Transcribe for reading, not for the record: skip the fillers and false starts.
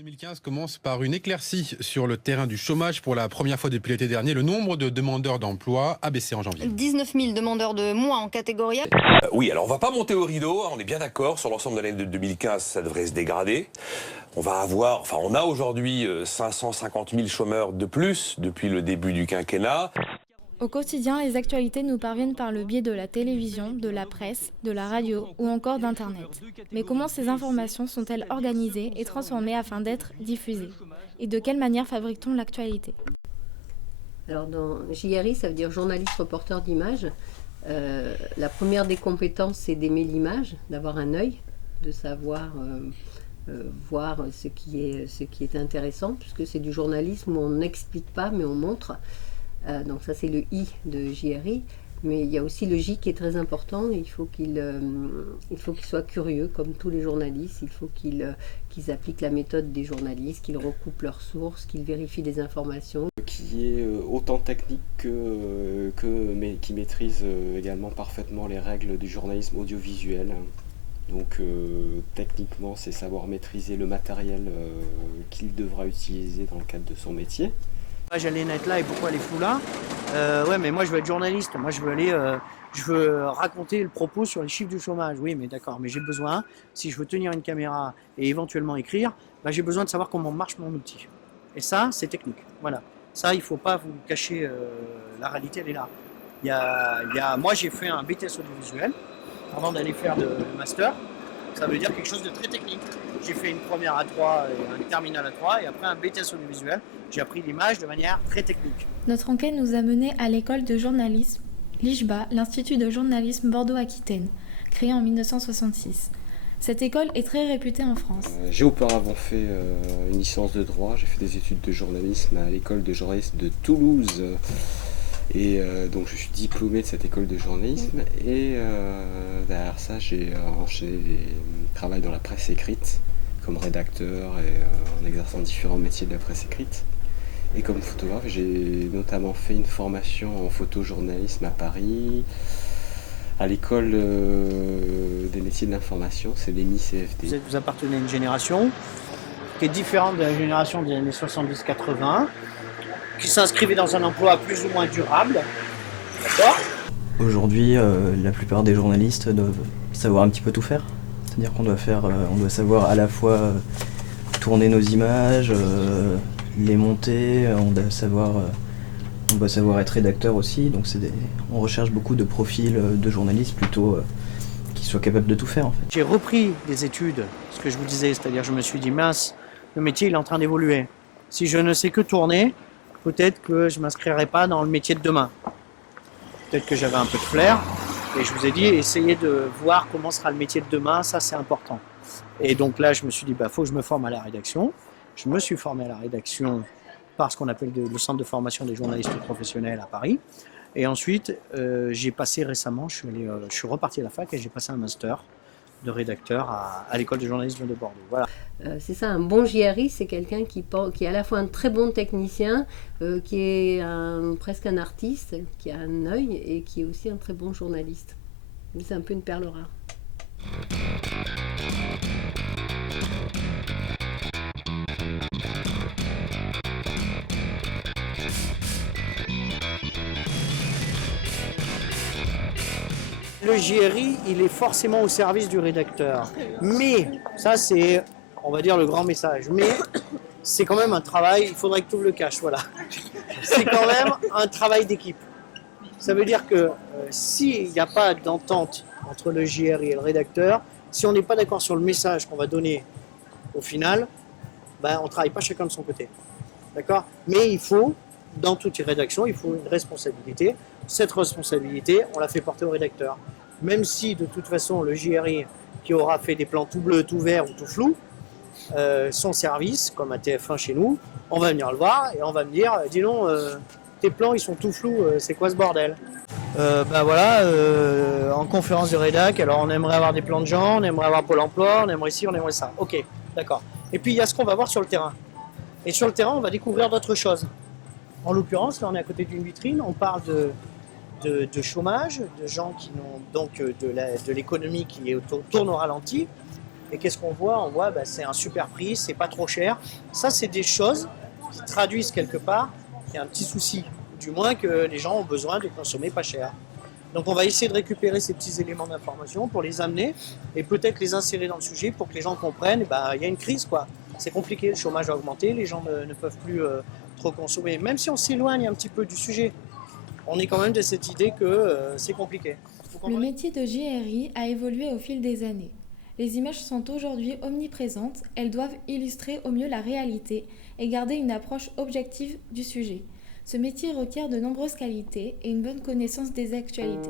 2015 commence par une éclaircie sur le terrain du chômage. Pour la première fois depuis l'été dernier, le nombre de demandeurs d'emploi a baissé en janvier. 19 000 demandeurs de moins en catégorie A. Oui, alors on va pas monter au rideau, on est bien d'accord, sur l'ensemble de l'année de 2015, ça devrait se dégrader. On a aujourd'hui 550 000 chômeurs de plus depuis le début du quinquennat. Au quotidien, les actualités nous parviennent par le biais de la télévision, de la presse, de la radio ou encore d'Internet. Mais comment ces informations sont-elles organisées et transformées afin d'être diffusées? Et de quelle manière fabrique-t-on l'actualité? Alors dans JRI, ça veut dire journaliste reporter d'image. La première des compétences, c'est d'aimer l'image, d'avoir un œil, de savoir voir ce qui est intéressant, puisque c'est du journalisme où on n'explique pas, mais on montre. Donc ça, c'est le I de JRI. Mais il y a aussi le J qui est très important. Il faut qu'ils soient curieux, comme tous les journalistes. Il faut qu'ils appliquent la méthode des journalistes, qu'ils recoupent leurs sources, qu'ils vérifient les informations. Qui est autant technique mais qui maîtrise également parfaitement les règles du journalisme audiovisuel. Donc techniquement, c'est savoir maîtriser le matériel qu'il devra utiliser dans le cadre de son métier. J'allais être là et pourquoi les fous là ouais, mais moi je veux être journaliste. Moi je veux raconter le propos sur les chiffres du chômage. Oui, mais d'accord, mais j'ai besoin, si je veux tenir une caméra et éventuellement écrire, j'ai besoin de savoir comment marche mon outil. Et ça, c'est technique. Voilà. Ça, il ne faut pas vous cacher, la réalité, elle est là. Moi, j'ai fait un BTS audiovisuel avant d'aller faire le master. Ça veut dire quelque chose de très technique. J'ai fait une première A3 et un terminal A3 et après un BTS audiovisuel. J'ai appris l'image de manière très technique. Notre enquête nous a menés à l'école de journalisme l'IJBA, l'Institut de journalisme Bordeaux-Aquitaine, créé en 1966. Cette école est très réputée en France. J'ai auparavant fait une licence de droit, j'ai fait des études de journalisme à l'école de journalisme de Toulouse. Et donc je suis diplômé de cette école de journalisme et derrière ça j'ai enchaîné des travail dans la presse écrite comme rédacteur et en exerçant différents métiers de la presse écrite. Et comme photographe, j'ai notamment fait une formation en photojournalisme à Paris, à l'école des métiers de l'information, c'est l'EMI-CFD. Vous appartenez à une génération qui est différente de la génération des années 70-80, qui s'inscrivait dans un emploi plus ou moins durable. D'accord ? Aujourd'hui, la plupart des journalistes doivent savoir un petit peu tout faire. C'est-à-dire qu'on doit savoir à la fois tourner nos images, les monter, on doit savoir être rédacteur aussi. Donc on recherche beaucoup de profils de journalistes plutôt qui soient capables de tout faire en fait. J'ai repris des études, ce que je vous disais, c'est-à-dire je me suis dit mince, le métier il est en train d'évoluer. Si je ne sais que tourner, peut-être que je ne m'inscrirai pas dans le métier de demain. Peut-être que j'avais un peu de flair. Et je vous ai dit, essayez de voir comment sera le métier de demain, ça c'est important. Et donc là, je me suis dit, faut que je me forme à la rédaction. Je me suis formé à la rédaction par ce qu'on appelle le centre de formation des journalistes professionnels à Paris. Et ensuite, j'ai passé récemment, je suis reparti à la fac et j'ai passé un master de rédacteur à l'école de journalisme de Bordeaux. Voilà. C'est ça, un bon JRI, c'est quelqu'un qui est à la fois un très bon technicien, qui est presque un artiste, qui a un œil et qui est aussi un très bon journaliste. C'est un peu une perle rare. Le JRI, il est forcément au service du rédacteur. Mais, ça c'est, on va dire, le grand message. Mais c'est quand même un travail, il faudrait que tu ouvres le cache, voilà. C'est quand même un travail d'équipe. Ça veut dire que s'il n'y a pas d'entente entre le JRI et le rédacteur, si on n'est pas d'accord sur le message qu'on va donner au final, on ne travaille pas chacun de son côté. D'accord ? Mais il faut, dans toute rédaction, il faut une responsabilité. Cette responsabilité, on la fait porter au rédacteur. Même si, de toute façon, le JRI qui aura fait des plans tout bleus, tout verts ou tout flous, son service, comme à TF1 chez nous, on va venir le voir et on va me dire, dis donc, tes plans ils sont tout flous, c'est quoi ce bordel ? En conférence de rédac, alors on aimerait avoir des plans de gens, on aimerait avoir Pôle emploi, on aimerait ci, on aimerait ça. Ok, d'accord. Et puis il y a ce qu'on va voir sur le terrain. Et sur le terrain, on va découvrir d'autres choses. En l'occurrence, là on est à côté d'une vitrine, on parle de chômage, de gens qui n'ont donc de l'économie qui tourne au ralenti. Et qu'est-ce qu'on voit? On voit c'est un super prix, c'est pas trop cher. Ça, c'est des choses qui traduisent quelque part qu'il y a un petit souci, du moins que les gens ont besoin de consommer pas cher. Donc on va essayer de récupérer ces petits éléments d'information pour les amener et peut-être les insérer dans le sujet pour que les gens comprennent, il y a une crise quoi. C'est compliqué, le chômage a augmenté, les gens ne peuvent plus trop consommer. Même si on s'éloigne un petit peu du sujet, on est quand même de cette idée que c'est compliqué. Le métier de JRI a évolué au fil des années. Les images sont aujourd'hui omniprésentes, elles doivent illustrer au mieux la réalité et garder une approche objective du sujet. Ce métier requiert de nombreuses qualités et une bonne connaissance des actualités.